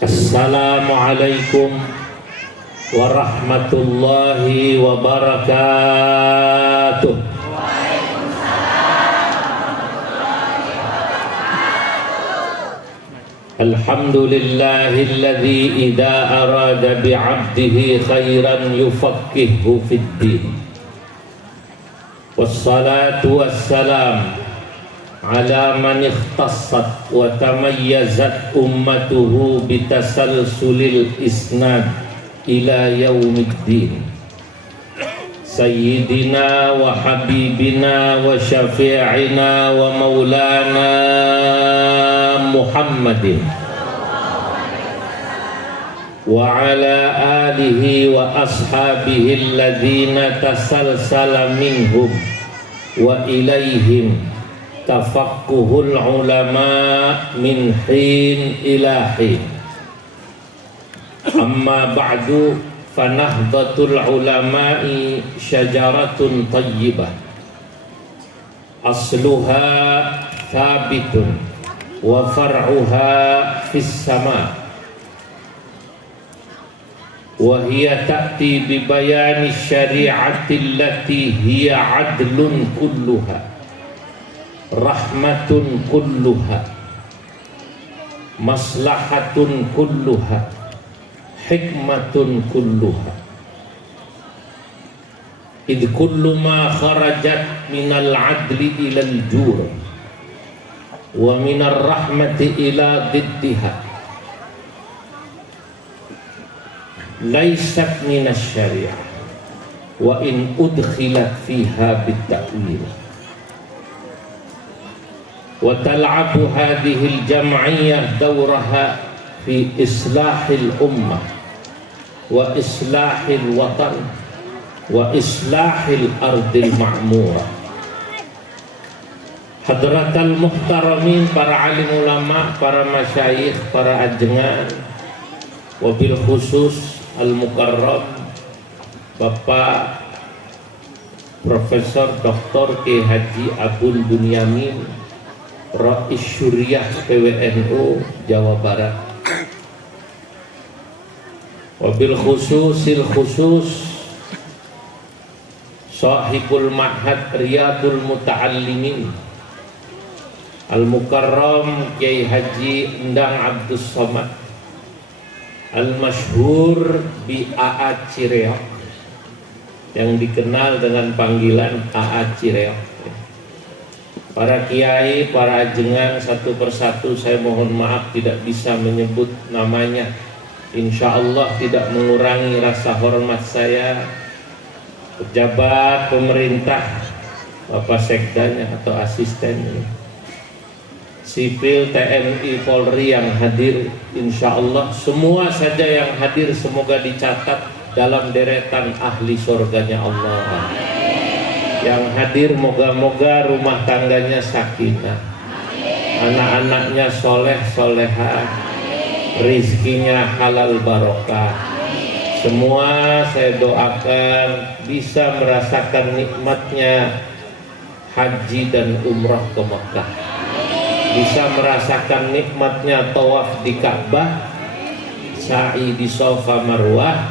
Assalamualaikum warahmatullahi wabarakatuh. Alhamdulillahilladzi idza arada bi'abdihi khairan yufaqihhu fid din. Wassalatu wassalam ala man ikhtassat wa tamayyazat ummatuhu bitasalsulil isnad ila yaumiddin sayyidina wa habibina wa syafi'ina wa maulana Muhammadin wa ala alihi wa ashabihi alladhina tasalsala minhum wa ilaihim tafaqquhul ulama min hin ila hin. Amma ba'du, fanahdatul ulama'i syajaratun tayyibah asluha thabitun wa far'uha fis sama' wa hiya ta'ti bi bayani syari'ati allati hiya 'adlun kulluha rahmatun kulluha maslahatun kulluha hikmatun kulluha idh kullu ma kharajat minal adli ilal jur wa minar rahmati ila diddiha laysat minas syariah wa in udkhilat fiha bit-ta'wil. Wa tal'abu hadhil jam'iyyah dawraha fi islahil ummah wa islahil watan wa islahil ardil ma'murah. Hadratal muhtaramin, para alim ulama, para masyayikh, para ajengan, wabil khusus al-mukarram Bapak Profesor Dr. K. Haji Abdul Bunyamin, Rais Syuriah PWNU Jawa Barat, wabil khususil khusus Sahibul Ma'had Riyadul Muta'allimin Al-Mukarram Kiai Haji Endang Abdus Somad Al-Masyhur bi A.A. Cireok, yang dikenal dengan panggilan A.A. Cireok. Para kiai, para ajengan, satu persatu saya mohon maaf tidak bisa menyebut namanya. Insya Allah tidak mengurangi rasa hormat saya. Pejabat pemerintah, Bapak Sekdanya atau asistennya, sipil, TNI, Polri yang hadir, insya Allah semua saja yang hadir semoga dicatat dalam deretan ahli surganya Allah. Yang hadir moga-moga rumah tangganya sakinah, anak-anaknya soleh solehah, rizkinya halal barokah. Semua saya doakan bisa merasakan nikmatnya haji dan umrah ke Makkah, bisa merasakan nikmatnya tawaf di Ka'bah, sa'i di Safa Marwah,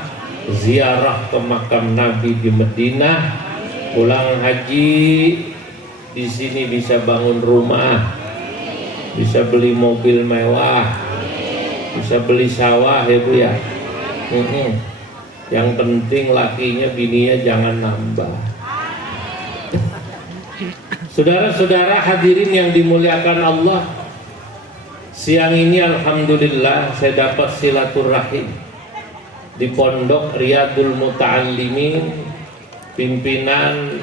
ziarah ke makam Nabi di Madinah, pulang haji di sini bisa bangun rumah, bisa beli mobil mewah, bisa beli sawah ya Bu ya. Yang penting lakinya bininya jangan nambah. Saudara-saudara hadirin yang dimuliakan Allah, siang ini alhamdulillah saya dapat silaturahim di Pondok Riyadul Muta'allimin pimpinan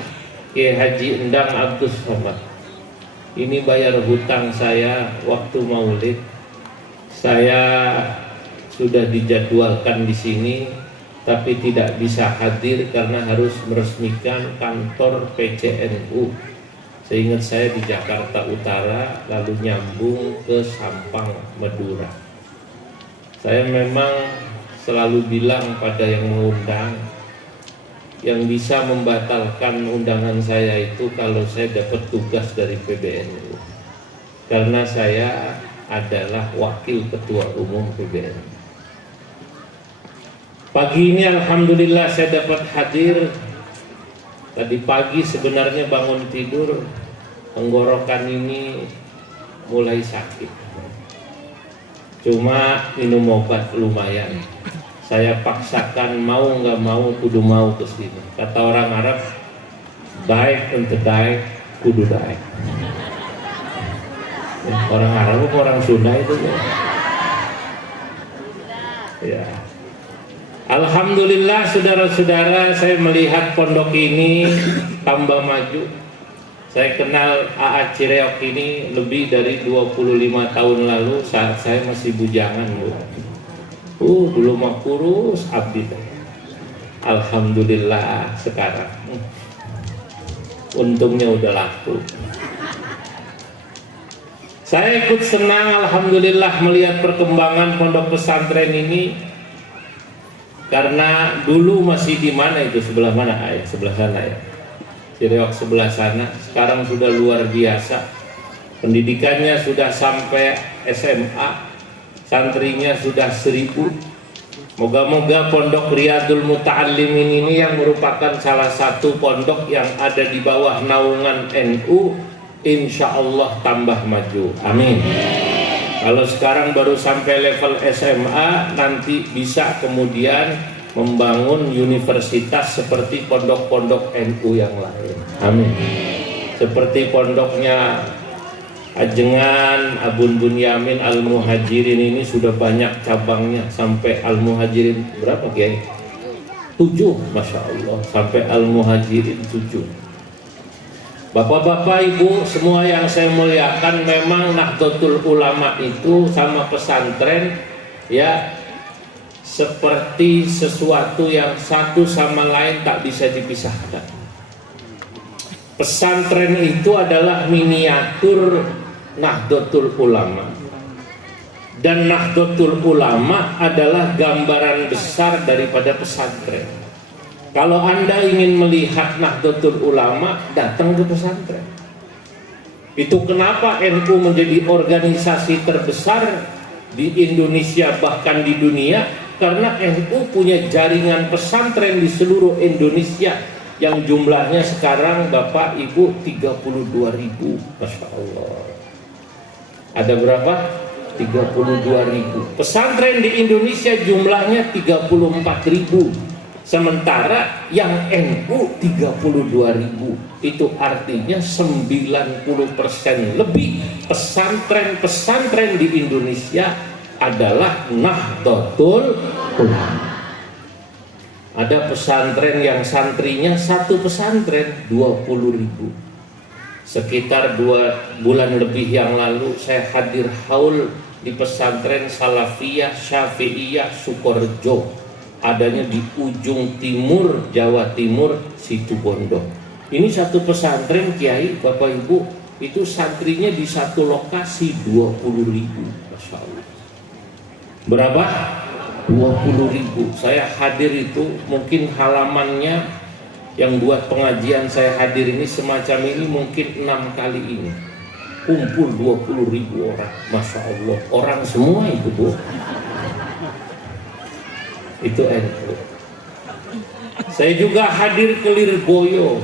Kiai Haji Endang Abdus Somad. Ini bayar hutang saya waktu Maulid. Saya sudah dijadwalkan di sini tapi tidak bisa hadir karena harus meresmikan kantor PCNU. Seingat saya di Jakarta Utara lalu nyambung ke Sampang, Madura. Saya memang selalu bilang pada yang mengundang, yang bisa membatalkan undangan saya itu kalau saya dapat tugas dari PBNU. Karena saya adalah Wakil Ketua Umum PBNU. Pagi ini alhamdulillah saya dapat hadir. Tadi pagi sebenarnya bangun tidur, tenggorokan ini mulai sakit. Cuma minum obat lumayan. Saya paksakan mau nggak mau kudu mau ke sini. Kata orang Arab, baik untuk daik, kudu daik. Orang Arab atau orang Sunda itu ya. Alhamdulillah saudara-saudara, saya melihat pondok ini tambah maju. Saya kenal AA Cireok ini lebih dari 25 tahun lalu saat saya masih bujangan, Bu. Dulu mah kurus abdi. Alhamdulillah sekarang untungnya udah laku. Saya ikut senang alhamdulillah melihat perkembangan pondok pesantren ini, karena dulu masih di mana itu, sebelah mana ayah? Sebelah sana ya. Cireok sebelah sana, sekarang sudah luar biasa. Pendidikannya sudah sampai SMA, santrinya sudah 1000. Moga-moga pondok Riyadul Muta'allimin ini yang merupakan salah satu pondok yang ada di bawah naungan NU, insya Allah tambah maju, amin. Kalau sekarang baru sampai level SMA, nanti bisa kemudian membangun universitas seperti pondok-pondok NU yang lain, amin. Seperti pondoknya Ajengan, Abun Bunyamin, Al-Muhajirin ini sudah banyak cabangnya, sampai Al-Muhajirin berapa Kiai? 7, Masya Allah, sampai Al-Muhajirin 7. Bapak-bapak, ibu, semua yang saya muliakan, memang Nahdlatul Ulama itu sama pesantren ya seperti sesuatu yang satu sama lain tak bisa dipisahkan. Pesantren itu adalah miniatur Nahdlatul Ulama, dan Nahdlatul Ulama adalah gambaran besar daripada pesantren. Kalau Anda ingin melihat Nahdlatul Ulama, datang ke pesantren. Itu kenapa NU menjadi organisasi terbesar di Indonesia, bahkan di dunia, karena NU punya jaringan pesantren di seluruh Indonesia yang jumlahnya sekarang Bapak Ibu 32.000, Masya Allah. Ada berapa? 32.000. Pesantren di Indonesia jumlahnya 34.000. Sementara yang NU 32.000. Itu artinya 90% lebih pesantren-pesantren di Indonesia adalah Nahdlatul Ulama. Ada pesantren yang santrinya satu pesantren 20.000. Sekitar 2 bulan lebih yang lalu saya hadir haul di pesantren Salafiyah Syafi'iyah Sukorejo, adanya di ujung timur Jawa Timur, Situbondo. Ini satu pesantren Kiai, Bapak Ibu, itu santrinya di satu lokasi 20.000, Masya Allah. Berapa? 20.000. Saya hadir itu, mungkin halamannya yang buat pengajian saya hadir ini semacam ini mungkin 6 kali ini. Kumpul 20.000 orang, Masya Allah. Orang semua itu, Bu. Itu NU. Saya juga hadir ke Lirboyo,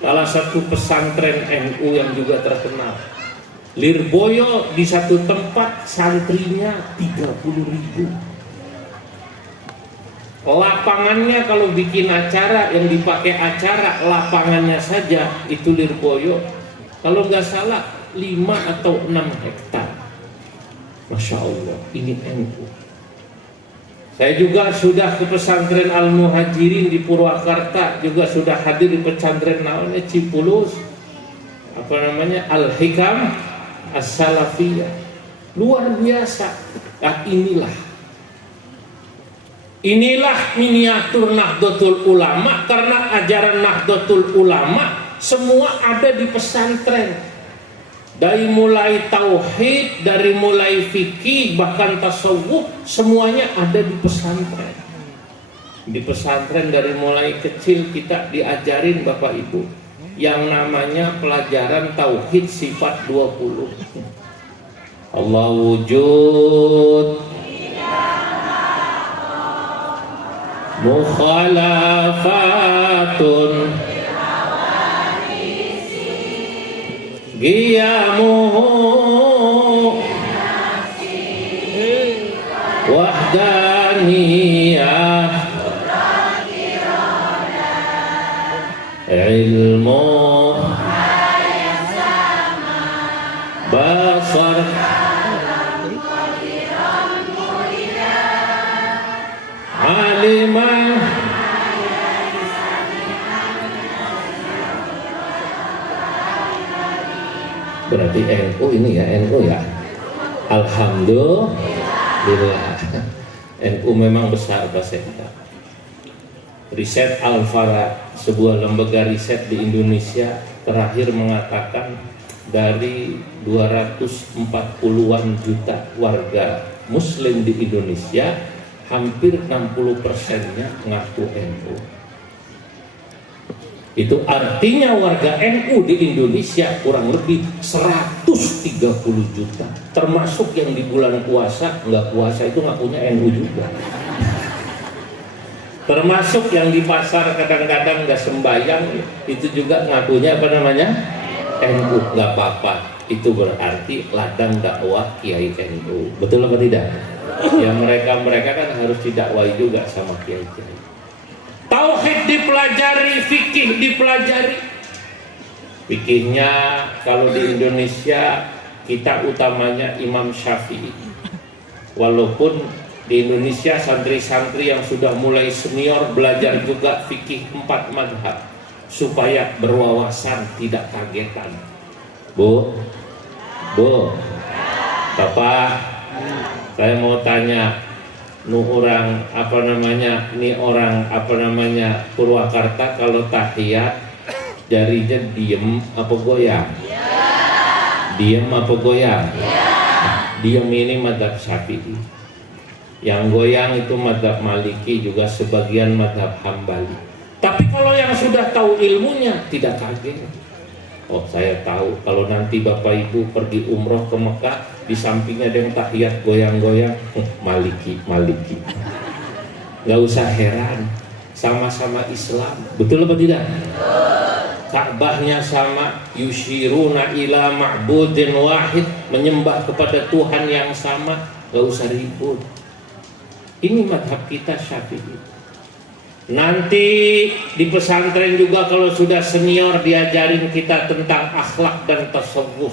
salah satu pesantren NU yang juga terkenal. Lirboyo di satu tempat santrinya 30.000. Lapangannya kalau bikin acara, yang dipakai acara lapangannya saja itu Lirboyo, kalau nggak salah 5 atau 6 hektar. Masya Allah, ini NU. Saya juga sudah ke pesantren Al-Muhajirin di Purwakarta, juga sudah hadir di pesantren namanya Cipulus, namanya Al-Hikam As-Salafiyah. Luar biasa. Nah, Inilah miniatur Nahdlatul Ulama, karena ajaran Nahdlatul Ulama semua ada di pesantren. Dari mulai tauhid, dari mulai fikih, bahkan tasawuf, semuanya ada di pesantren. Di pesantren dari mulai kecil kita diajarin Bapak Ibu yang namanya pelajaran tauhid sifat 20. Allah wujud mukhalafatun qiyamuhu wahdaniyah ilmu basar alimah berarti NU ini ya, NU ya. Alhamdulillah. NU memang besar bahasa kita. Riset Al-Fara, sebuah lembaga riset di Indonesia, terakhir mengatakan dari 240-an juta warga Muslim di Indonesia, hampir 60%-nya ngaku NU. Itu artinya warga NU di Indonesia kurang lebih 130 juta, termasuk yang di bulan puasa nggak puasa itu ngakunya NU juga, termasuk yang di pasar kadang-kadang nggak sembahyang itu juga ngakunya apa namanya NU. Nggak apa-apa, itu berarti ladang dakwah kiai NU, betul apa tidak? Ya mereka kan harus didakwai juga sama kiai-kiai. Tauhid dipelajari, fikih dipelajari. Fikihnya kalau di Indonesia kita utamanya Imam Syafi'i. Walaupun di Indonesia santri-santri yang sudah mulai senior belajar juga fikih 4 mazhab supaya berwawasan, tidak kagetan. Bu, Bapak, saya mau tanya. Orang Purwakarta kalau tahiyat jarinya diem apa goyang? Diem apa goyang? Diem ini mazhab Syafi'i. Yang goyang itu mazhab Maliki, juga sebagian mazhab Hambali. Tapi kalau yang sudah tahu ilmunya tidak kaget. Oh, saya tahu kalau nanti Bapak Ibu pergi umroh ke Mekah, di sampingnya ada yang tahiyat goyang-goyang, Maliki. Gak usah heran, sama-sama Islam, betul apa tidak? Ka'bahnya sama, yushiruna ila ma'budin wahid, menyembah kepada Tuhan yang sama, gak usah ribut. Ini mazhab kita Syafi'i. Nanti di pesantren juga kalau sudah senior diajarin kita tentang akhlak dan tasawuf.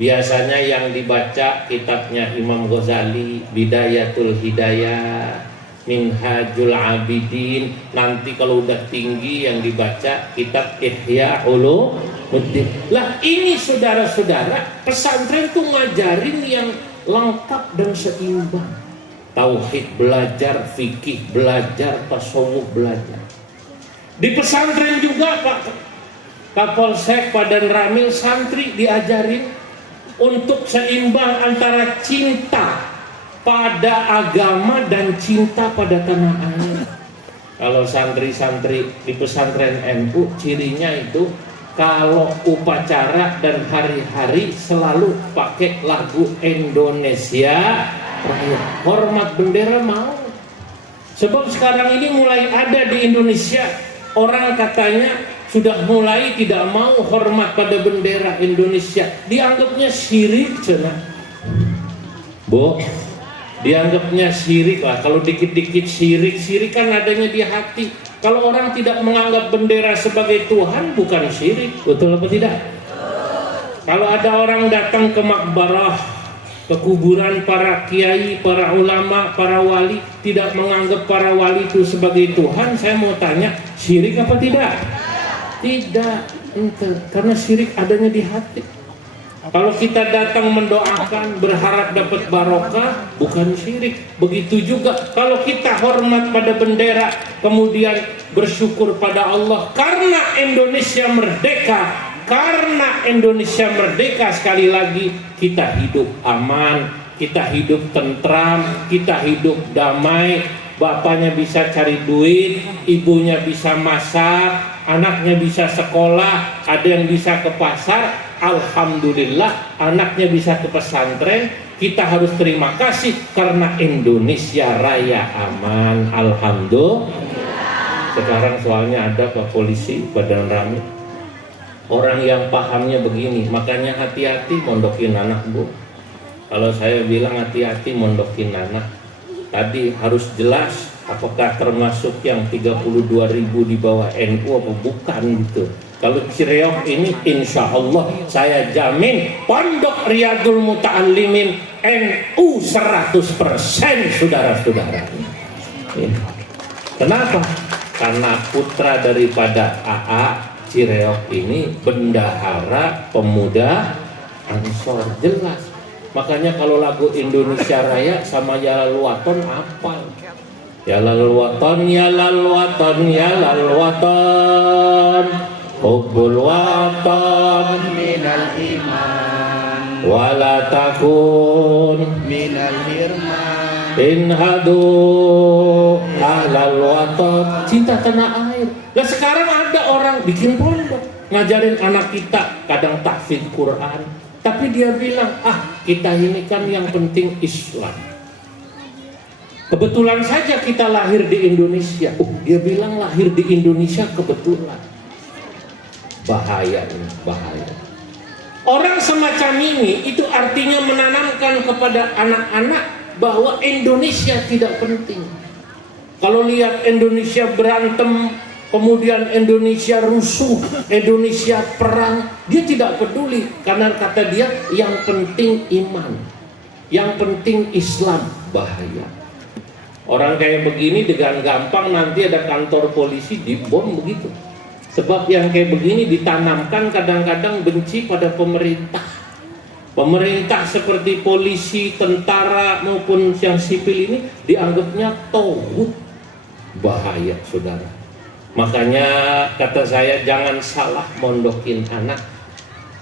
Biasanya yang dibaca kitabnya Imam Ghazali, Bidayatul Hidayah, Minhajul Abidin. Nanti kalau udah tinggi yang dibaca kitab Ihya Ulumuddin. Lah ini saudara-saudara, pesantren tuh ngajarin yang lengkap dan seimbang. Tauhid belajar, fikih belajar, tasawuf belajar. Di pesantren juga Pak Kapolsek Padan Ramil, santri diajarin untuk seimbang antara cinta pada agama dan cinta pada tanah air. Kalau santri-santri di pesantren NU cirinya itu kalau upacara dan hari-hari selalu pakai lagu Indonesia Raya. Hormat bendera mau. Sebab sekarang ini mulai ada di Indonesia orang katanya sudah mulai tidak mau hormat pada bendera Indonesia. Dianggapnya syirik cenah. Bu, dianggapnya syirik lah. Kalau dikit-dikit syirik kan adanya di hati. Kalau orang tidak menganggap bendera sebagai Tuhan, bukan syirik, betul apa tidak? Kalau ada orang datang ke makbarah, ke kuburan para kiai, para ulama, para wali, tidak menganggap para wali itu sebagai Tuhan, saya mau tanya, syirik apa tidak? Tidak, karena syirik adanya di hati. Kalau kita datang mendoakan, berharap dapat barokah, bukan syirik. Begitu juga kalau kita hormat pada bendera, kemudian bersyukur pada Allah karena Indonesia merdeka. Karena Indonesia merdeka, sekali lagi kita hidup aman, kita hidup tentram, kita hidup damai. Bapaknya bisa cari duit, ibunya bisa masak, anaknya bisa sekolah, ada yang bisa ke pasar. alhamdulillah anaknya bisa ke pesantren. Kita harus terima kasih karena Indonesia Raya aman, alhamdulillah. Sekarang soalnya ada Pak Polisi badan rame, orang yang pahamnya begini, makanya hati-hati mondokin anak, Bu. Kalau saya bilang hati-hati mondokin anak, tadi harus jelas apakah termasuk yang 32.000 di bawah NU apa bukan gitu. Kalau Cireok ini insya Allah saya jamin Pondok Riyadul Muta'allimin NU 100% saudara-saudara. Kenapa? Karena putra daripada AA Cireok ini bendahara pemuda Ansor, jelas. Makanya kalau lagu Indonesia Raya sama Yalal Waton hafal. Yalal Waton, Yalal Waton, Yalal Waton, Hubbul Waton minal iman wala takun minal hirman inhadu ahlal waton, cinta tanah air. Nah sekarang ada orang bikin pondok ngajarin anak kita kadang tahfidz Quran, tapi dia bilang kita ini kan yang penting Islam. Kebetulan saja kita lahir di Indonesia. Dia bilang lahir di Indonesia kebetulan. Bahaya ini, bahaya. Orang semacam ini itu artinya menanamkan kepada anak-anak bahwa Indonesia tidak penting. Kalau lihat Indonesia berantem, kemudian Indonesia rusuh, Indonesia perang, dia tidak peduli karena kata dia yang penting iman, yang penting Islam. Bahaya. Orang kayak begini dengan gampang nanti ada kantor polisi dibom begitu. Sebab yang kayak begini ditanamkan kadang-kadang benci pada pemerintah. Pemerintah seperti polisi, tentara maupun yang sipil ini dianggapnya tauhid. Bahaya saudara. Makanya kata saya jangan salah mondokin anak.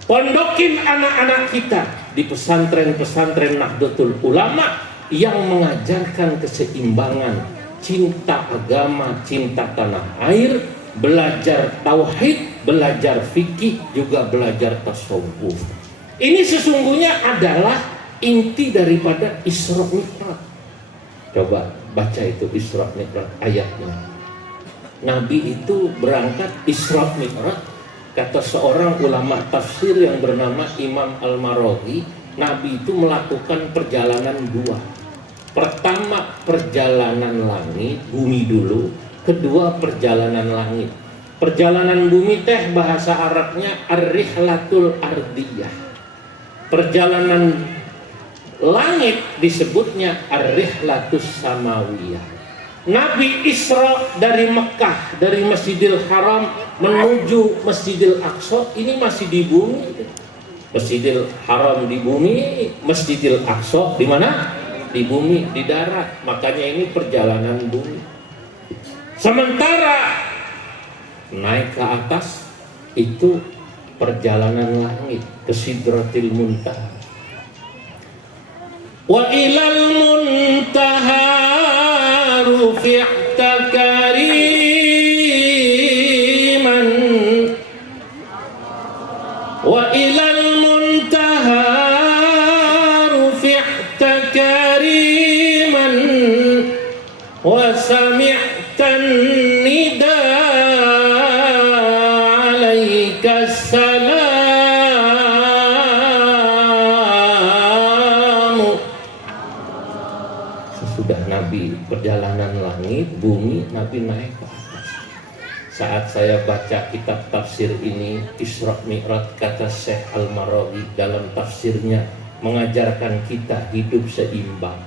Pondokin anak-anak kita di pesantren-pesantren Nahdlatul Ulama yang mengajarkan keseimbangan, cinta agama, cinta tanah air, belajar tauhid, belajar fikih, juga belajar tasawuf. Ini sesungguhnya adalah inti daripada Isra Mi'raj. Coba baca itu Isra Mi'raj ayatnya. Nabi itu berangkat Isra Mi'raj, kata seorang ulama tafsir yang bernama Imam Al-Maraghi, Nabi itu melakukan perjalanan dua. Pertama perjalanan langit, bumi dulu. Kedua perjalanan langit. Perjalanan bumi teh bahasa Arabnya ar-rihlatul ardiyah. Perjalanan langit disebutnya ar-rihlatus samawiyah. Nabi Isra dari Mekah, dari Masjidil Haram menuju Masjidil Aqsa, ini masih di bumi. Masjidil Haram di bumi, Masjidil Aqsa di mana? Di bumi, di darat. Makanya ini perjalanan bumi. Sementara naik ke atas itu perjalanan langit ke Sidratil Muntaha. Wa ilal muntaha rufi'ta kariman wa ilal muntaha rufi'ta kariman wa sami'tan nida alaika salamu. Sesudah Nabi perjalanan langit, bumi, Nabi naik ke atas. Saat saya baca kitab tafsir ini, Isra Mi'raj, kata Syekh Al-Maraghi dalam tafsirnya mengajarkan kita hidup seimbang.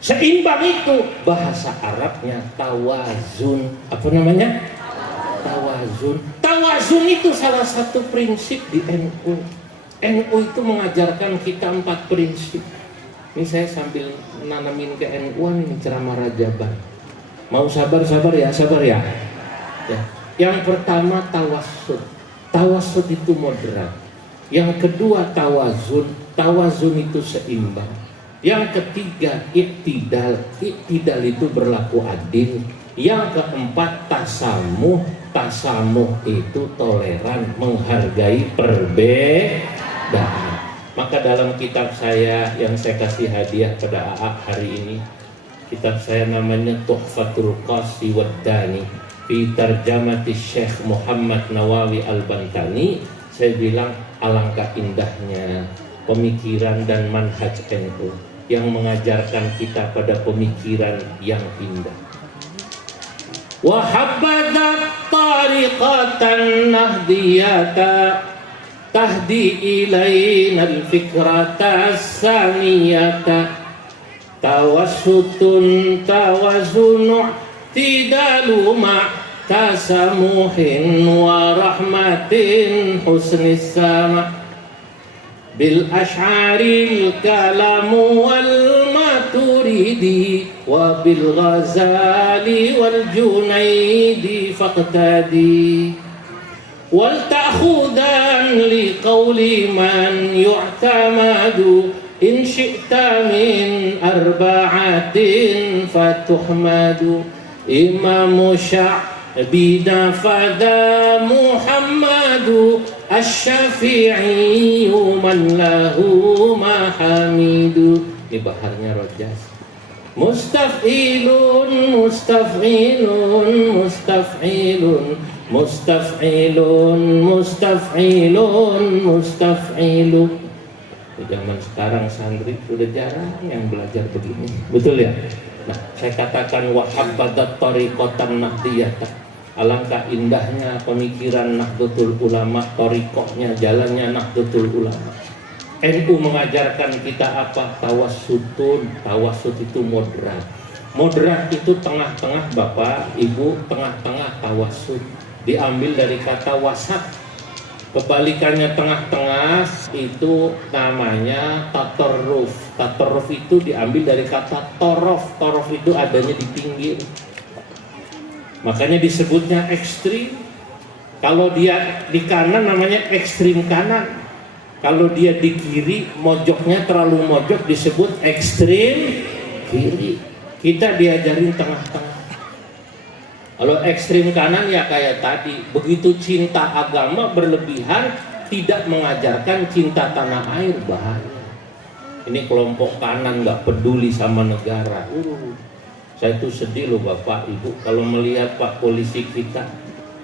Seimbang itu bahasa Arabnya tawazun. Apa namanya? Tawazun. Tawazun itu salah satu prinsip di NU. NU itu mengajarkan kita 4 prinsip. Ini saya sambil nanamin ke NU ini ceramah Rajaban. Mau sabar-sabar ya, sabar ya. Ya. Yang pertama tawasud. Tawasud itu moderat. Yang kedua tawazun. Tawazun itu seimbang. Yang ketiga iktidal. Iktidal itu berlaku adil. Yang keempat tasamuh. Tasamuh itu toleran, menghargai perbedaan. da'a. Maka dalam kitab saya yang saya kasih hadiah pada AA hari ini, kitab saya namanya Tuhfatul Qasi Waddani fi Tarjamati Syekh Muhammad Nawawi Al-Bantani. Saya bilang alangkah indahnya pemikiran dan manhaj NU yang mengajarkan kita pada pemikiran yang indah. Wa habbadat tariqatan nahdiyata tahdi ilaina al-fikrata as-saniyata tawassutun tawazunu tidalu ma tasamuhin wa rahmatin husnis sama bil ash'aril kalamu wal maturidi wa bil ghazali wal junaidi faqtadi wal ta'khudan li qawli man yu'tamadu in syi'ta min arba'atin fatuhmadu imamu sya'bina fada muhammadu asy-syafi'i man lahu mahamidu. Ini baharnya Rojas. Mustaf'ilun mustaf'ilun mustaf'ilun mustaf'ilun mustaf'ilun mustaf'ilun. Di zaman sekarang santri sudah jarang yang belajar begini, betul ya? Nah, saya katakan wahabbadat tariqatan nahdiyata, alangkah indahnya pemikiran Nahdlatul Ulama, tariqahnya, jalannya Nahdlatul Ulama. NU mengajarkan kita apa? Tawassutun. Tawassut itu moderat. Moderat itu tengah-tengah Bapak, Ibu, tengah-tengah tawassut. Diambil dari kata wasat. Kebalikannya tengah-tengah itu namanya tatarruf. Tatarruf itu diambil dari kata torof. Torof itu adanya di pinggir. Makanya disebutnya ekstrim. Kalau dia di kanan namanya ekstrim kanan. Kalau dia di kiri, mojoknya terlalu mojok disebut ekstrim kiri. Kita diajarin tengah-tengah. Kalau ekstrim kanan ya kayak tadi, begitu cinta agama berlebihan, tidak mengajarkan cinta tanah air, bahaya. Ini kelompok kanan nggak peduli sama negara. Saya tuh sedih loh Bapak Ibu kalau melihat Pak polisi kita,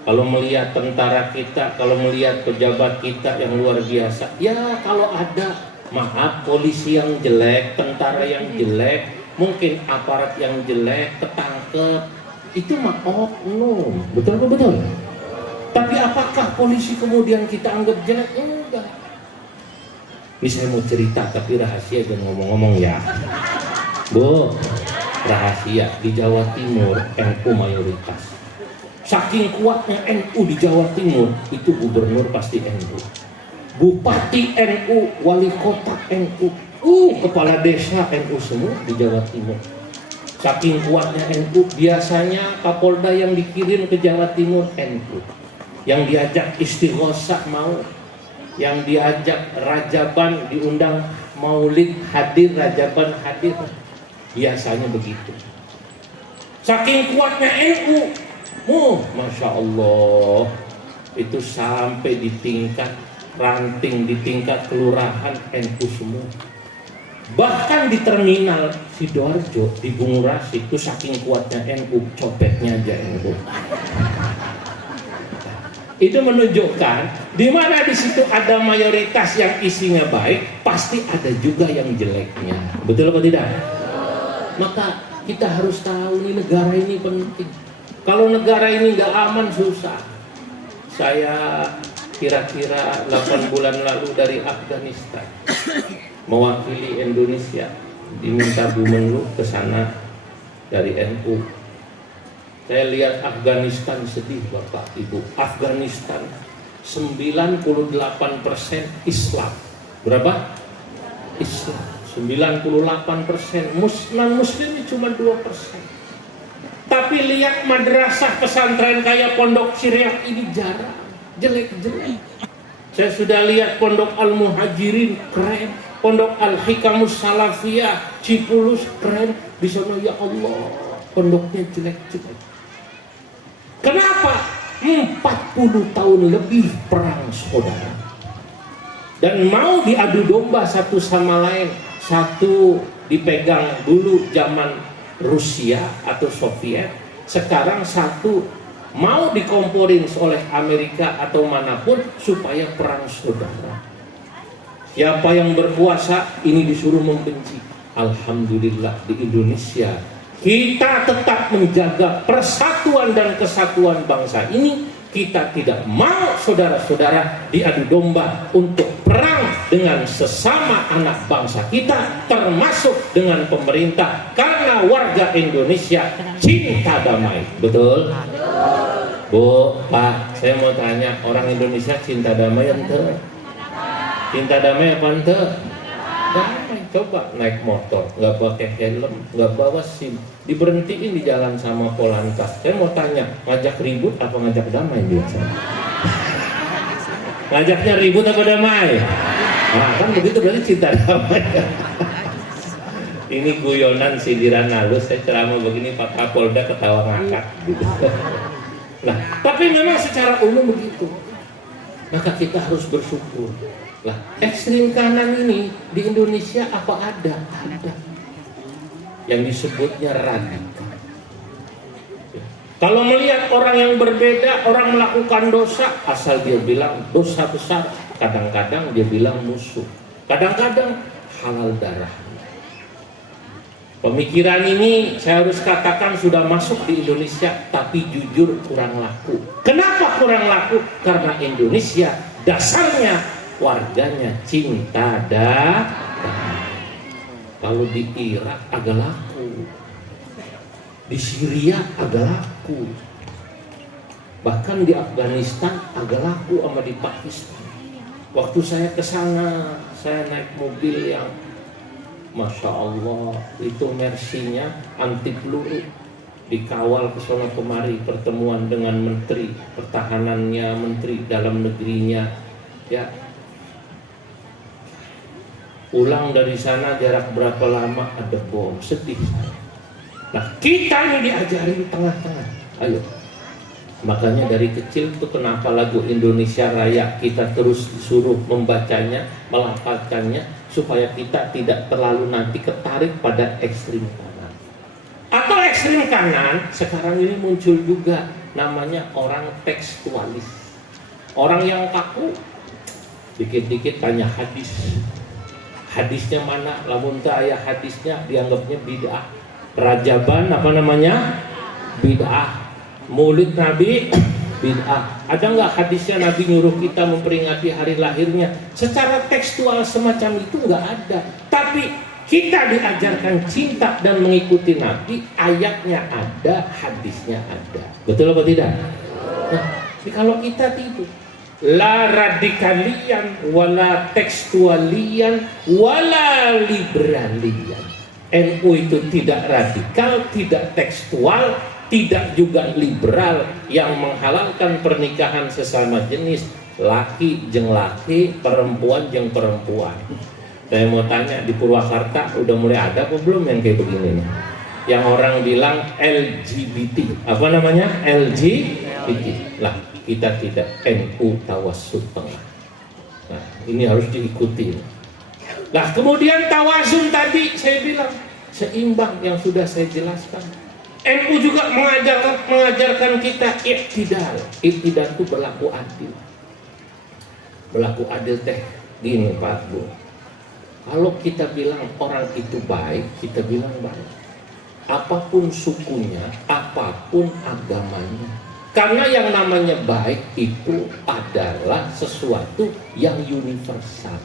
kalau melihat tentara kita, kalau melihat pejabat kita yang luar biasa. Ya kalau ada, maaf, polisi yang jelek, tentara yang jelek, mungkin aparat yang jelek, ketangkep, itu mah oknum, betul betul. Tapi apakah polisi kemudian kita anggap jelek? Enggak. Ini saya mau cerita tapi rahasia, jangan ngomong-ngomong ya. Bu, rahasia, di Jawa Timur NU mayoritas. Saking kuatnya NU di Jawa Timur, itu gubernur pasti NU, bupati NU, wali kota NU, kepala desa NU semua di Jawa Timur. Saking kuatnya NU, biasanya Kapolda yang dikirim ke Jawa Timur NU, yang diajak istighosah mau, yang diajak rajaban, diundang maulid hadir, rajaban hadir, biasanya begitu. Saking kuatnya NU, Masya Allah, itu sampai di tingkat ranting, di tingkat kelurahan NU semua. Bahkan di terminal Sidoarjo, di Bungurasi, itu saking kuatnya NU, copetnya aja NU. Itu menunjukkan di mana di situ ada mayoritas yang isinya baik, pasti ada juga yang jeleknya. Betul atau tidak? Maka kita harus tahu nih, negara ini penting. Kalau negara ini nggak aman, susah. Saya kira-kira 8 bulan lalu dari Afghanistan, mewakili Indonesia, diminta Bu Menlu ke sana dari NU. Saya lihat Afghanistan sedih Bapak Ibu. Afghanistan 98% Islam. Berapa? Islam 98%. Non-Muslim cuma 2%. Tapi lihat madrasah pesantren kayak Pondok Syariah ini jarang, jelek-jelek. Saya sudah lihat Pondok Al-Muhajirin keren, Pondok Al-Hikamus Salafiyah Cipulus keren. Di sana ya Allah, pondoknya jelek-jelek. Kenapa? 40 tahun lebih perang saudara. dan mau diadu domba satu sama lain. Satu dipegang dulu zaman Rusia atau Soviet, sekarang satu mau dikomporin oleh Amerika atau manapun supaya perang saudara. Siapa yang berkuasa ini disuruh membenci. Alhamdulillah di Indonesia kita tetap menjaga persatuan dan kesatuan bangsa ini. Kita tidak mau saudara-saudara diadu domba untuk perang dengan sesama anak bangsa kita, termasuk dengan pemerintah, karena warga Indonesia cinta damai. Betul? Bu, Pak, saya mau tanya, orang Indonesia cinta damai ente? Cinta damai apa ente? Damai. Coba naik motor, nggak pakai helm, nggak bawa SIM, diberhentiin di jalan sama Polantas. Saya mau tanya, ngajak ribut apa ngajak damai biasanya? Ngajaknya ribut apa damai? Nah kan begitu, berarti cinta damai. Ini guyonan sindiran halus, saya ceramah begini Pak Kapolda ketawa ngakak gitu. Nah, tapi memang secara umum begitu. Maka kita harus bersyukur. Lah, ekstrim kanan ini di Indonesia apa ada? Ada. Yang disebutnya radikal. Kalau melihat orang yang berbeda, orang melakukan dosa, asal dia bilang dosa besar, kadang-kadang dia bilang musuh, kadang-kadang halal darah. Pemikiran ini saya harus katakan sudah masuk di Indonesia, tapi jujur kurang laku. Kenapa kurang laku? Karena Indonesia dasarnya warganya cinta damai. Kalau di Irak agak laku, di Syria agak laku, bahkan di Afghanistan agak laku, sama di Pakistan. Waktu saya ke sana, saya naik mobil yang Masya Allah, itu Mercy-nya anti peluru, dikawal ke sana kemari, pertemuan dengan menteri pertahanannya, menteri dalam negerinya, ya. Pulang dari sana jarak berapa lama ada bom, sedih. Nah kita ini diajarin tengah-tengah, ayo. Makanya dari kecil tuh kenapa lagu Indonesia Raya kita terus disuruh membacanya, melafalkannya, supaya kita tidak terlalu nanti ketarik pada ekstrim kanan. Atau ekstrim kanan sekarang ini muncul juga namanya orang tekstualis, orang yang kaku, dikit-dikit tanya hadis. Hadisnya mana? Lamun tak ayah hadisnya dianggapnya bid'ah. Rajaban apa namanya? Bid'ah. Maulid Nabi bid'ah. Ada nggak hadisnya Nabi nyuruh kita memperingati hari lahirnya? Secara tekstual semacam itu nggak ada. Tapi kita diajarkan cinta dan mengikuti Nabi. Ayatnya ada, hadisnya ada. Betul apa tidak? Nah, kalau kita tidak, la radikalian, wala tekstualian, wala liberalian. NU itu tidak radikal, tidak tekstual, tidak juga liberal yang menghalalkan pernikahan sesama jenis, laki jeng laki, perempuan jeng perempuan. Saya mau tanya, di Purwakarta udah mulai ada apa belum yang kayak begini nih? Yang orang bilang LGBT, apa namanya? LGBT. Lah, kita tidak, NU Tawasul Tengah. Nah, ini harus diikuti. Nah, kemudian tawazun tadi saya bilang seimbang yang sudah saya jelaskan. NU juga mengajarkan kita iktidal. Iktidal itu berlaku adil. Berlaku adil teh gini Pak Bu. Kalau kita bilang orang itu baik, kita bilang baik. Apapun sukunya, apapun agamanya. Karena yang namanya baik itu adalah sesuatu yang universal.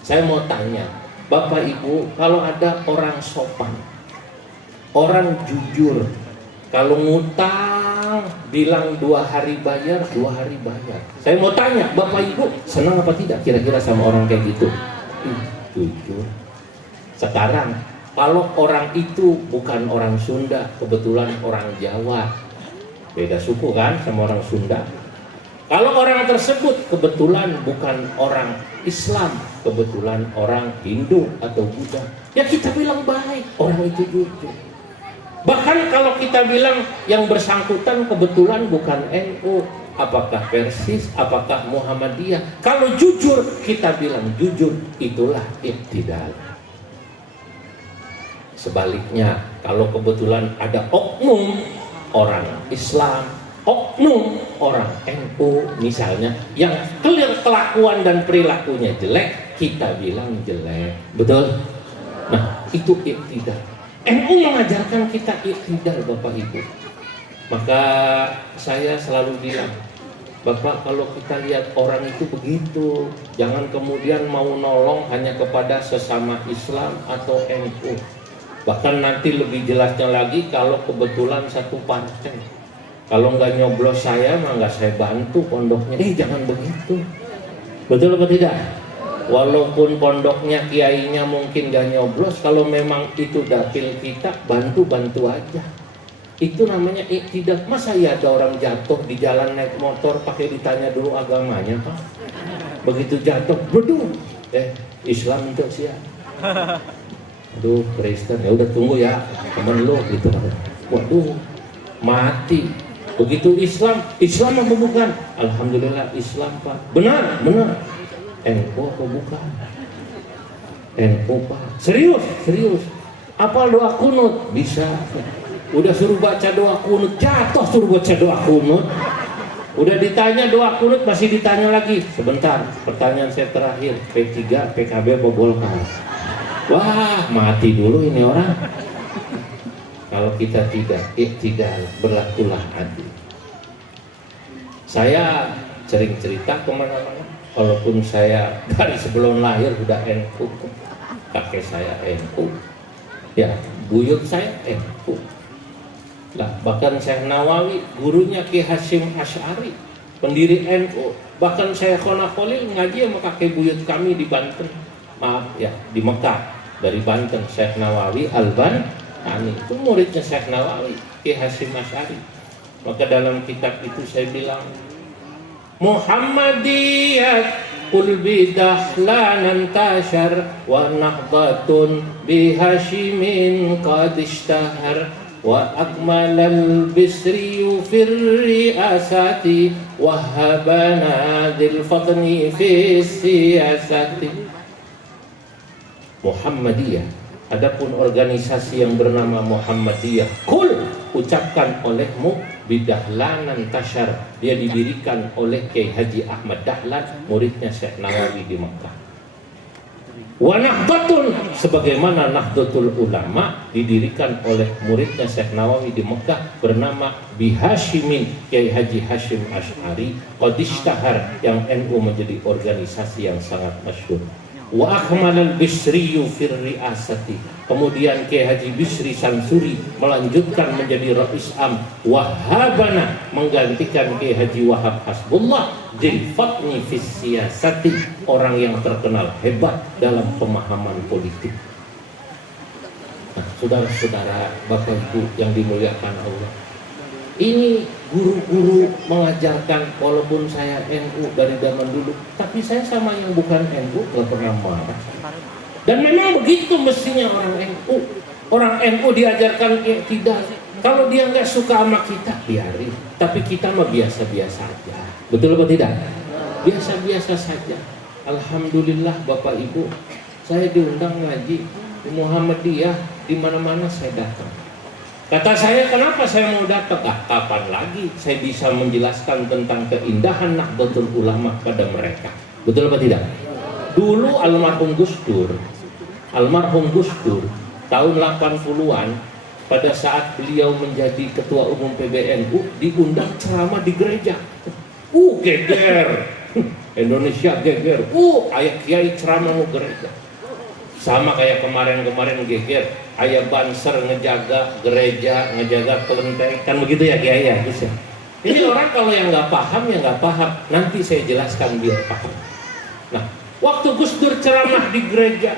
Saya mau tanya, Bapak Ibu, kalau ada orang sopan, orang jujur, kalau ngutang bilang 2 hari bayar, 2 hari bayar. Saya mau tanya, Bapak Ibu senang apa tidak kira-kira sama orang kayak gitu? Jujur. Sekarang kalau orang itu bukan orang Sunda, kebetulan orang Jawa, beda suku kan sama orang Sunda. Kalau orang tersebut kebetulan bukan orang Islam, kebetulan orang Hindu atau Buddha, ya kita bilang baik, orang itu jujur. Bahkan kalau kita bilang yang bersangkutan kebetulan bukan NU, apakah Persis, apakah Muhammadiyah. Kalau jujur, kita bilang jujur, itulah iktidal. Sebaliknya, kalau kebetulan ada oknum orang Islam, oknum orang NU misalnya, yang clear kelakuan dan perilakunya jelek, kita bilang jelek. Betul? Nah, itu iktidal. NU mengajarkan kita iktidal, Bapak Ibu. Maka saya selalu bilang, Bapak, kalau kita lihat orang itu begitu, jangan kemudian mau nolong hanya kepada sesama Islam atau NU. Bahkan nanti lebih jelasnya lagi kalau kebetulan satu partai. Kalau nggak nyoblos saya, mah nggak saya bantu pondoknya. Jangan begitu. Betul apa tidak? Walaupun pondoknya, kiainya mungkin nggak nyoblos, kalau memang itu dapil kita, bantu-bantu aja. Itu namanya iktidal. Masa ya ada orang jatuh di jalan naik motor pakai ditanya dulu agamanya, Pak? Begitu jatuh, bedung. Islam untuk siapa? Aduh, Kristen. Ya udah tunggu ya, temen lu gitu. Waduh, mati. Begitu Islam apa bukan? Alhamdulillah Islam, Pak. Benar. NU apa bukan? NU, Pak. Serius. Apa doa kunut? Bisa. Udah suruh baca doa kunut, jatuh suruh baca doa kunut. Udah ditanya doa kunut, masih ditanya lagi. Sebentar, pertanyaan saya terakhir. P3, PKB apa Golkar? Wah, mati dulu ini orang. Kalau kita tidak berlakulah adil. Saya sering cerita kemana-mana. Walaupun saya dari sebelum lahir sudah NU, kakek saya NU, ya buyut saya NU. Nah, bahkan Syekh Nawawi, gurunya Ki Hasyim Asy'ari, pendiri NU. Bahkan Syekh Khona Khalil ngaji sama kakek buyut kami di Banten. Maaf ya, di Mekah. Dari Banten, Syekh Nawawi Al-Bani, itu muridnya Syekh Nawawi, Ki Hasyim Asy'ari. Maka dalam kitab itu saya bilang, Muhammadiyah qul bidahlan tashar wa nahdatun bihashimin qad ishtahar wa akmalal bisri fir riasati wa habana dzil fadni fi siyasati. Muhammadiyah, adapun organisasi yang bernama Muhammadiyah, kul, ucapkan olehmu, bidahlanan tasyar, dia didirikan oleh Kiai Haji Ahmad Dahlan, muridnya Syekh Nawawi di Makkah. Wa nahdhatun, sebagaimana Nahdlatul Ulama didirikan oleh muridnya Syekh Nawawi di Makkah, bernama Bihashimin, Kiai Haji Hasyim Asy'ari, qad ishtahar, yang NU menjadi organisasi yang sangat masyhur. Wa akmalal bisriyu fir riasati, kemudian Kiai Haji Bisri Sansuri melanjutkan menjadi Rais Am. Wahabana, menggantikan Kiai Haji Wahab Hasbullah, dzil fatni fis siyasati, orang yang terkenal hebat dalam pemahaman politik. Nah, saudara-saudara, Bapak Ibu yang dimuliakan Allah, ini guru-guru mengajarkan, walaupun saya NU dari zaman dulu, tapi saya sama yang bukan NU gak pernah marah. Dan memang begitu mestinya orang NU. Orang NU diajarkan tidak. Kalau dia nggak suka sama kita, biarin. Tapi kita mah biasa-biasa aja. Betul apa tidak? Biasa-biasa saja. Alhamdulillah Bapak Ibu, saya diundang ngaji di Muhammadiyah, di mana-mana saya datang. Kata saya, kenapa saya mau datang? Kapan lagi saya bisa menjelaskan tentang keindahan Nahdlatul Ulama pada mereka? Betul apa tidak? Dulu almarhum Gus Dur tahun 80-an, pada saat beliau menjadi ketua umum PBNU, diundang ceramah di gereja. Geger. Indonesia geger. Ayah kiai ceramah di gereja. Sama kayak kemarin-kemarin geger, ayah banser ngejaga gereja, ngejaga kelenteng, kan begitu ya Kiai ya? Ini orang kalau yang nggak paham ya nggak paham. Nanti saya jelaskan biar paham. Nah, waktu Gus Dur ceramah di gereja,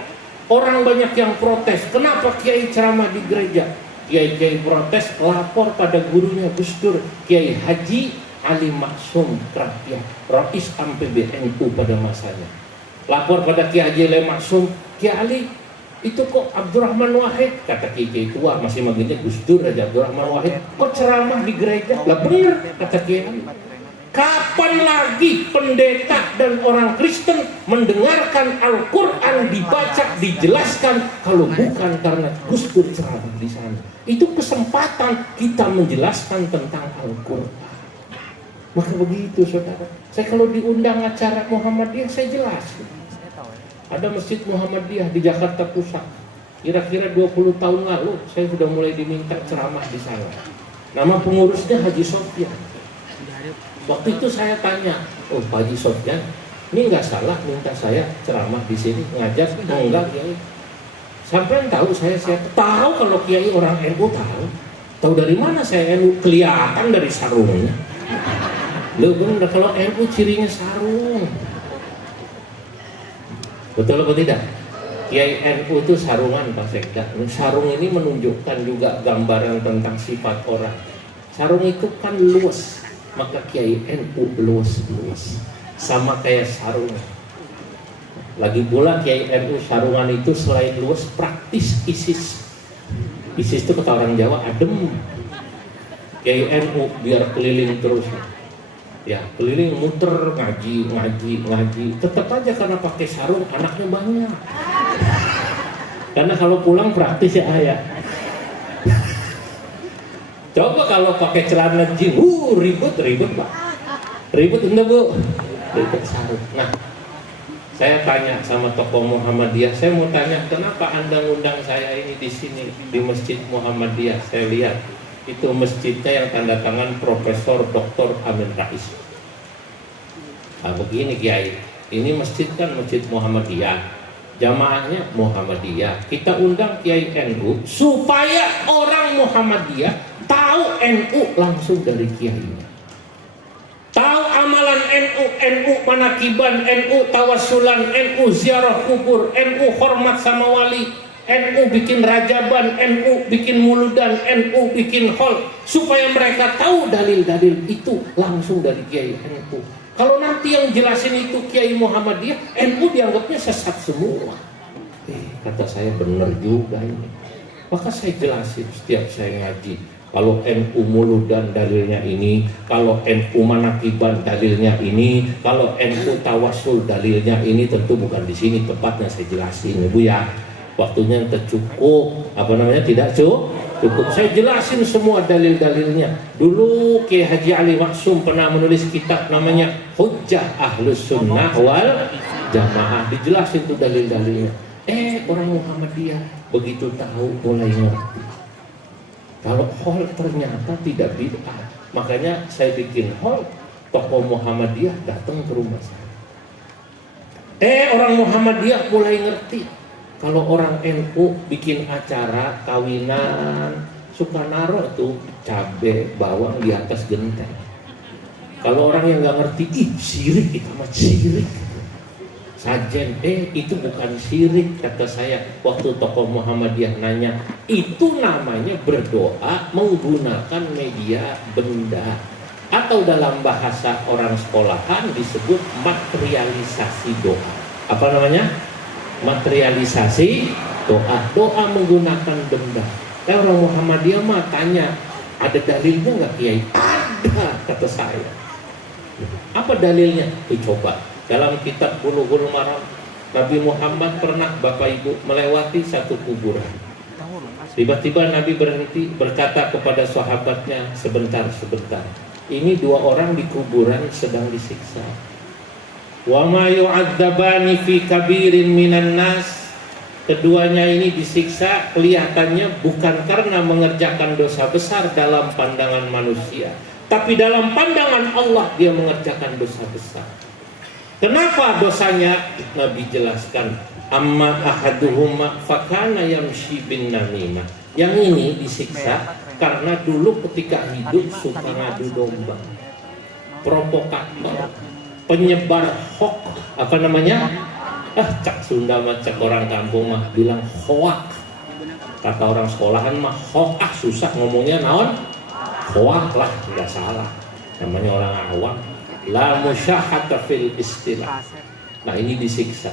orang banyak yang protes. Kenapa Kiai ceramah di gereja? Kiai protes, lapor pada gurunya Gus Dur, Kiai Haji Ali Maksum Krapia, Rais Am PBNU pada masanya. Lapor pada Kiai Haji Ali Maksum, Kiai Ali, itu kok Abdurrahman Wahid, kata Kiai tua masih manggilnya Gus Dur aja, Abdurrahman Wahid kok ceramah di gereja? Lah bener, kata Kiai Ali. Kapan lagi pendeta dan orang Kristen mendengarkan Al-Quran dibaca, dijelaskan kalau bukan karena Gus Dur ceramah di sana? Itu kesempatan kita menjelaskan tentang Al-Quran. Maka begitu saudara. Saya kalau diundang acara Muhammadiyah saya jelasin. Ada Masjid Muhammadiyah di Jakarta Pusat. Kira-kira 20 tahun lalu saya sudah mulai diminta ceramah di sana. Nama pengurusnya Haji Sofyan. Waktu itu saya tanya, oh Pak Haji Sofyan, ini nggak salah minta saya ceramah di sini ngajar? Oh, enggak Kiai. Sampai tahu saya tahu kalau Kiai orang NU tahu. Tahu dari mana saya NU? Kelihatan dari sarungnya. Loh bener, kalau NU cirinya sarung. Betul apa tidak? Kiai NU itu sarungan Pak Sekda. Sarung ini menunjukkan juga gambaran tentang sifat orang. Sarung itu kan luas. Maka Kiai NU luas sama kayak sarung. Lagi pula Kiai NU sarungan itu selain luas praktis ISIS itu kata orang Jawa adem. Kiai NU biar keliling terus ya, keliling muter ngaji tetap aja karena pakai sarung anaknya banyak. Karena kalau pulang praktis ya ayah. Coba kalau pakai celana jeans, ribut Pak. Ribut enggak Bu? Ribut sarung. Nah, saya tanya sama tokoh Muhammadiyah, saya mau tanya kenapa Anda ngundang saya ini di sini di Masjid Muhammadiyah? Saya lihat itu masjidnya yang tanda tangan Profesor Dr. Amin Rais. Nah, begini Kiai, ini masjid kan Masjid Muhammadiyah. Jamaahnya Muhammadiyah. Kita undang Kiai NU supaya orang Muhammadiyah tahu NU langsung dari kiainya. Tahu amalan NU manakiban, NU tawassulan, NU ziarah kubur, NU hormat sama wali, NU bikin rajaban, NU bikin muludan, NU bikin hol, supaya mereka tahu dalil-dalil itu langsung dari Kiai NU. Kalau nanti yang jelasin itu Kiai Muhammadiyah, NU dianggapnya sesat semua. Kata saya benar juga ini. Maka saya jelasin setiap saya ngaji. Kalau NU muludan dalilnya ini, kalau NU manakiban dalilnya ini, kalau NU tawassul dalilnya ini, tentu bukan di sini tempatnya saya jelasin, Ibu ya. Waktunya tercukup, tidak cukup. Saya jelasin semua dalil-dalilnya. Dulu Kiai Haji Ali Maksum pernah menulis kitab namanya Hujjah Ahlus Sunnah wal Jamaah. Dijelasin tuh dalil-dalilnya. Orang Muhammadiyah begitu tahu mulai ngerti. Kalau hall ternyata tidak bid'ah. Makanya saya bikin hall, tokoh Muhammadiyah datang ke rumah saya. Orang Muhammadiyah mulai ngerti. Kalau orang NU bikin acara kawinan, suka naruh tuh cabai, bawang di atas genteng. Kalau orang yang nggak ngerti, sirik itu mah sirik. Sajen, itu bukan sirik, kata saya. Waktu tokoh Muhammadiyah nanya, itu namanya berdoa menggunakan media benda. Atau dalam bahasa orang sekolahan disebut materialisasi doa. Apa namanya? Materialisasi doa. Doa menggunakan benda. Orang Muhammadiyah mah tanya, ada dalilnya nggak Kiai? Ada, kata saya. Apa dalilnya? Coba. Dalam kitab Bulughul Maram, Nabi Muhammad pernah Bapak Ibu melewati satu kuburan. Tiba-tiba Nabi berhenti berkata kepada sahabatnya, sebentar. Ini dua orang di kuburan sedang disiksa. Wa ma yu'adzabani fi kabirin minan nas. Keduanya ini disiksa kelihatannya bukan karena mengerjakan dosa besar dalam pandangan manusia, tapi dalam pandangan Allah dia mengerjakan dosa besar. Kenapa dosanya? Nabi jelaskan, amma ahaduhuma fakana yamshi bin namimah. Yang ini disiksa karena dulu ketika hidup suka ngadu domba, provokator, penyebar hoax, cak Sunda mah, cak orang kampung mah bilang hoax. Kata orang sekolahan mah hoax, susah ngomongnya naon? Hoax lah, nggak salah. Namanya orang awam. La musyahata fil istilah. Nah ini disiksa.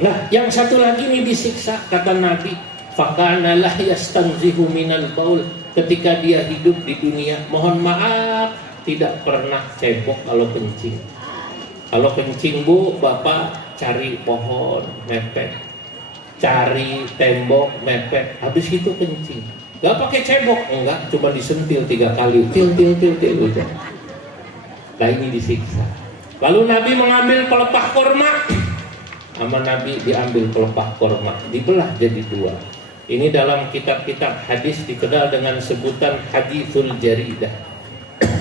Nah yang satu lagi ini disiksa, kata Nabi, fakana la yastanzihu minal baul. Ketika dia hidup di dunia, mohon maaf, tidak pernah cebok kalau kencing. Kalau kencing Bu, Bapak cari pohon mepet, cari tembok mepet, habis itu kencing. Gak pakai cebok, enggak, cuma disentil 3 kali, til udah. Nah ini disiksa. Lalu Nabi mengambil pelepah korma, sama Nabi diambil pelepah korma, dibelah jadi 2. Ini dalam kitab-kitab hadis dikenal dengan sebutan hadisul jaridah.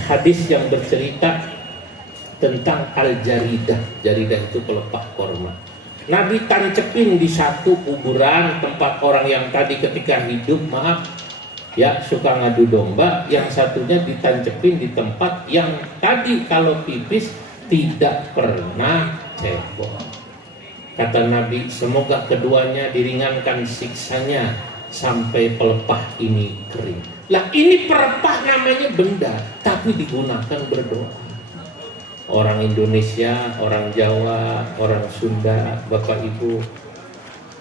Hadis yang bercerita tentang al-jaridah. Jaridah itu pelepah korma. Nabi tancepin di satu kuburan tempat orang yang tadi ketika hidup, maaf ya, suka ngadu domba, yang satunya ditancepin di tempat yang tadi kalau pipis tidak pernah cebok. Kata Nabi, semoga keduanya diringankan siksanya sampai pelepah ini kering. Lah ini pelepah namanya benda, tapi digunakan berdoa. Orang Indonesia, orang Jawa, orang Sunda, Bapak Ibu,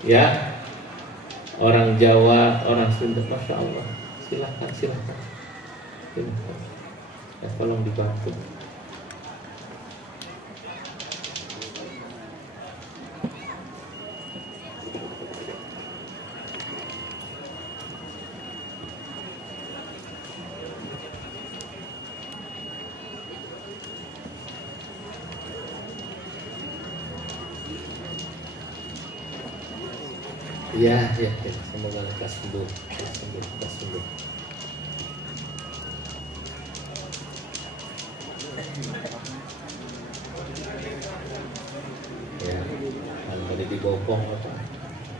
ya, orang Jawa, orang Sunda, Masya Allah, silahkan. Ya, tolong dibantu. Ya, semoga lekas sembuh. Ya, kalau tadi dibopong apa?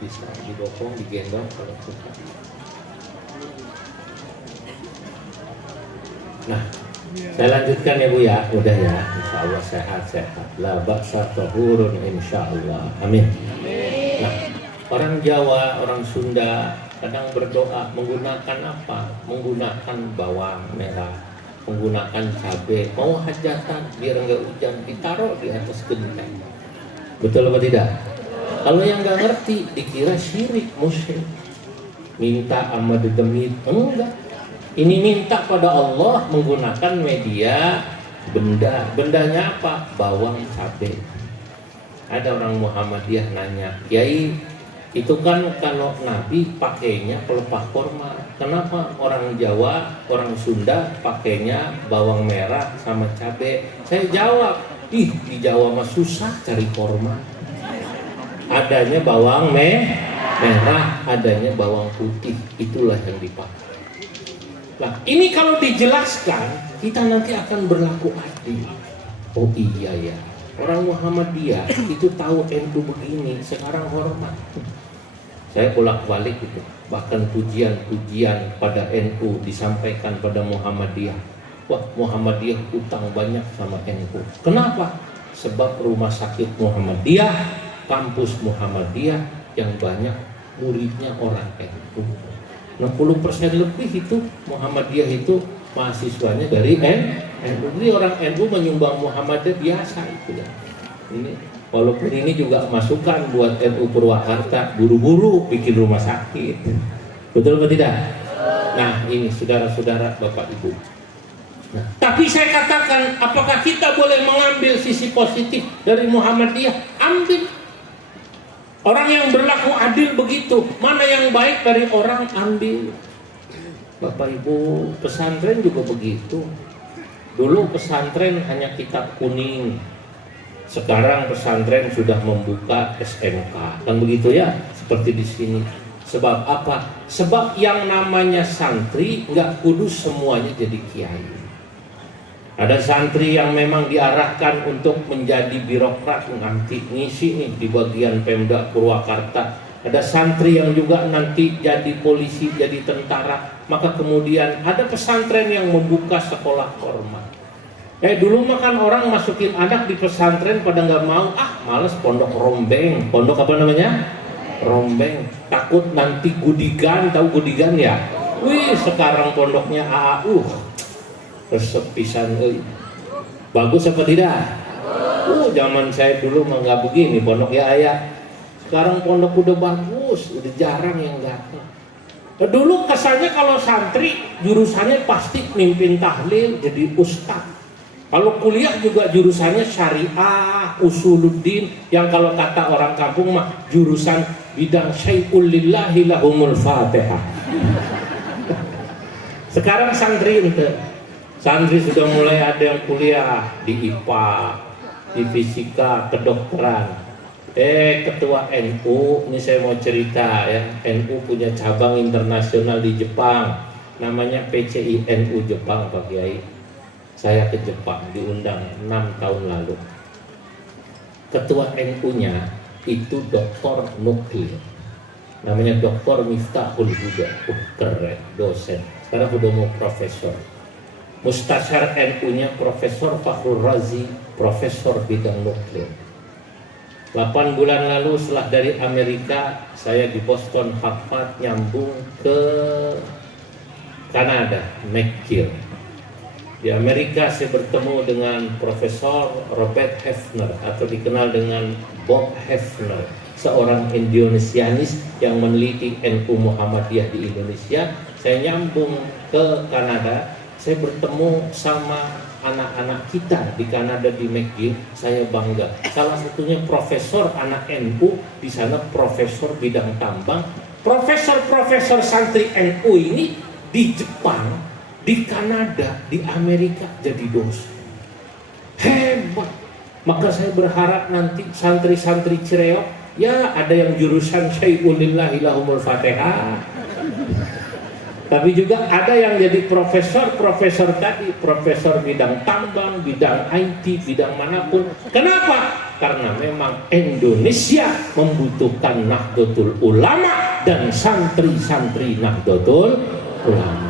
Bisa dibopong, digendong kalau suka. Nah, saya lanjutkan ya Bu ya, udah ya, insya Allah sehat. La ba'sa tahurun insya Allah, amin. Nah, orang Jawa, orang Sunda kadang berdoa menggunakan apa? Menggunakan bawang merah, menggunakan cabai. Mau hajatan biar enggak hujan, ditaruh di atas genteng. Betul apa tidak? Kalau yang nggak ngerti dikira syirik, musyrik. Minta sama dedemit, enggak. Ini minta pada Allah menggunakan media benda. Bendanya apa? Bawang, cabai. Ada orang Muhammadiyah nanya, Kiai, itu kan kalau Nabi pakainya pelepah korma, kenapa orang Jawa, orang Sunda pakainya bawang merah sama cabai? Saya jawab, di Jawa mah susah cari korma. Adanya bawang merah, adanya bawang putih, itulah yang dipakai. Nah, ini kalau dijelaskan, kita nanti akan berlaku adil. Oh iya ya, orang Muhammadiyah itu tahu NU begini, sekarang hormat. Saya bolak-balik itu, bahkan pujian-pujian pada NU disampaikan pada Muhammadiyah. Wah, Muhammadiyah utang banyak sama NU. Kenapa? Sebab rumah sakit Muhammadiyah, kampus Muhammadiyah yang banyak muridnya orang NU. 60% lebih itu Muhammadiyah itu mahasiswanya dari NU. Jadi orang NU menyumbang Muhammadiyah biasa itu ya. Ini walaupun ini juga masukan buat NU Purwakarta, buru-buru bikin rumah sakit. Betul atau tidak? Nah, ini saudara-saudara, Bapak Ibu. Nah, tapi saya katakan, apakah kita boleh mengambil sisi positif dari Muhammadiyah? Ambil. Orang yang berlaku adil begitu, mana yang baik dari orang ambil. Bapak Ibu, pesantren juga begitu. Dulu pesantren hanya kitab kuning, sekarang pesantren sudah membuka SMK, kan begitu ya? Seperti di sini. Sebab apa? Sebab yang namanya santri nggak kudus semuanya jadi kiai. Ada santri yang memang diarahkan untuk menjadi birokrat, nanti ngisi nih di bagian Pemda Purwakarta. Ada santri yang juga nanti jadi polisi, jadi tentara. Maka kemudian ada pesantren yang membuka sekolah korma. Dulu makan orang masukin anak di pesantren pada nggak mau, males pondok rombeng. Pondok apa namanya? Rombeng. Takut nanti gudigan, tahu gudigan ya? Wih, sekarang pondoknya AAU. Resep pisan, bagus apa tidak? Zaman saya dulu mah nggak begini pondok ya ayah. Sekarang pondok udah bagus, udah jarang yang datang. Dulu kesannya kalau santri jurusannya pasti mimpin tahlil, jadi ustadz. Kalau kuliah juga jurusannya syariah, usuluddin, yang kalau kata orang kampung mah jurusan bidang syai'ul lillahi lahumul fatihah. Sekarang santri ente, santri sudah mulai ada yang kuliah di IPA, di fisika, kedokteran. Ketua NU, ini saya mau cerita ya, NU punya cabang internasional di Jepang, namanya PCI NU Jepang Pak Kiai. Saya ke Jepang diundang 6 tahun lalu. Ketua NU-nya itu doktor nuklir, namanya Dr. Miftahul Huda, keren, dosen. Sekarang udah mau profesor. Mustasyar NU-nya Profesor Fakhrul Razi, profesor bidang nuklir. 8 bulan lalu setelah dari Amerika, saya di Boston, Harvard, nyambung ke Kanada, McGill. Di Amerika saya bertemu dengan Profesor Robert Hefner atau dikenal dengan Bob Hefner, seorang Indonesianis yang meneliti NU Muhammadiyah di Indonesia. Saya nyambung ke Kanada, saya bertemu sama anak-anak kita di Kanada di McGill. Saya bangga. Salah satunya profesor anak NU di sana, profesor bidang tambang. Profesor-profesor santri NU ini di Jepang, di Kanada, di Amerika jadi dosen. Hebat. Maka saya berharap nanti santri-santri Cireok, ya ada yang jurusan syai'ul lillahi lahumul fatihah. Tapi juga ada yang jadi profesor tadi, profesor bidang tambang, bidang IT, bidang manapun. Kenapa? Karena memang Indonesia membutuhkan Nahdlatul Ulama dan santri-santri Nahdlatul Ulama.